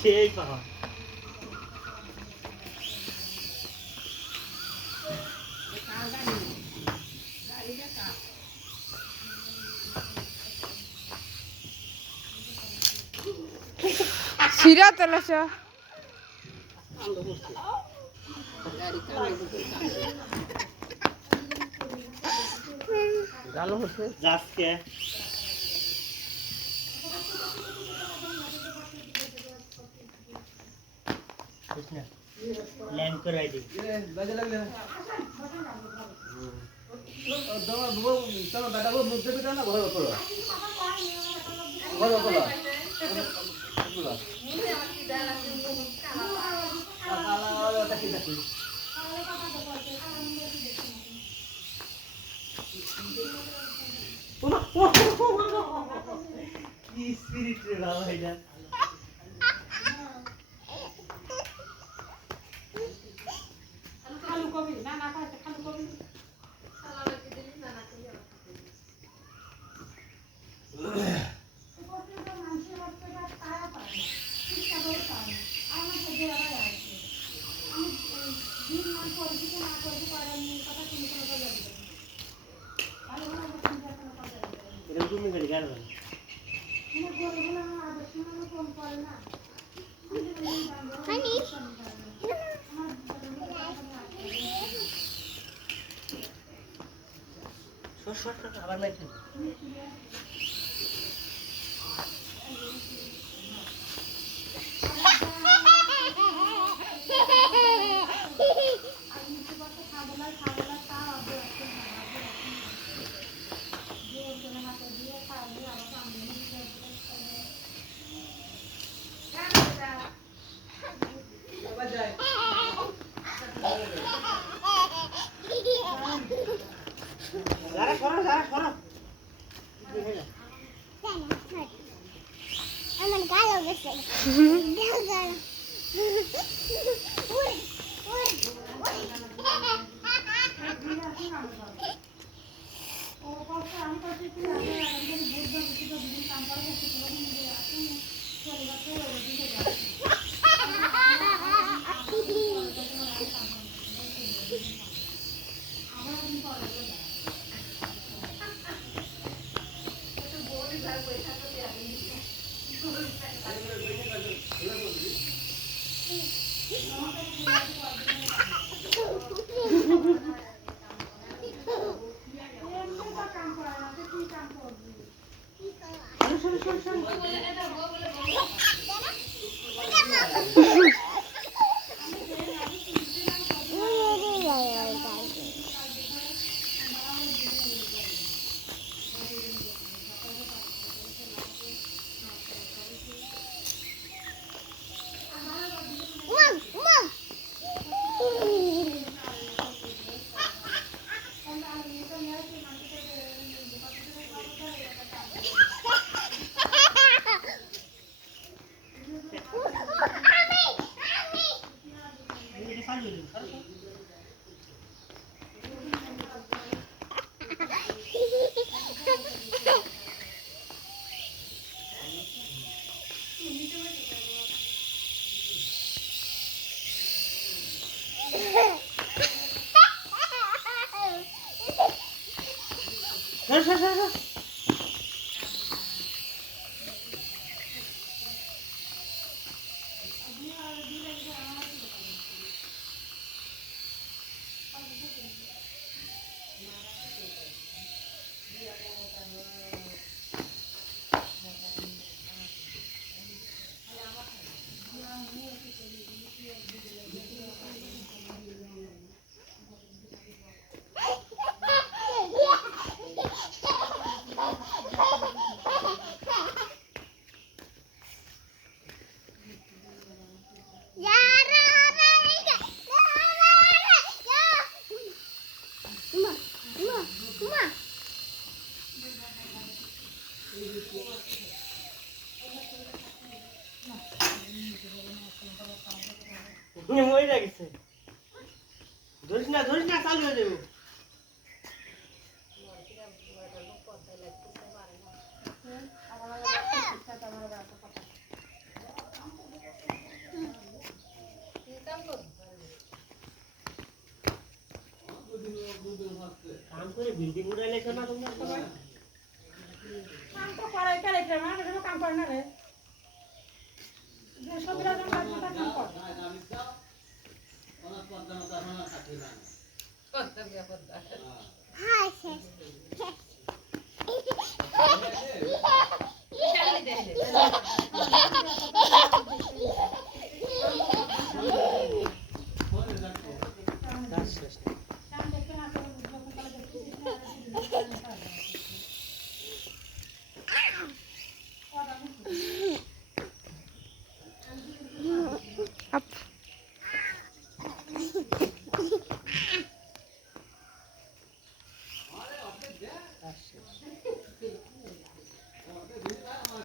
সেই পাওয়া সিরা তেলাছ গালো হচ্ছে যাসকে কৃষ্ণ ল্যান্ড করে দি বাজে লাগলে দাও বাবু চলো দাদা বাবু মুখ দেবে না ঘরে করো ঘরে করো কি স্পিরিট রে বাবা এটা খালু কবি না না খাইতে খালু কবি সালামাকে দিলি না না খাইয়া তুমি গড়ি গাড়ো শর্ট আবার লাইট যারা সরো আমার গাল গেছে গাল মুনি মরে গেছে ধরিস না চালু হয়ে যাবো কাম করে বিল্ডিং উড়াইলে না তোমরা সবাই কাম তো করে কেলে রে মা এটা কাম করে না রে যে সবিরা জন কাম করে কাম করে হ্যাঁ শেষ শেষ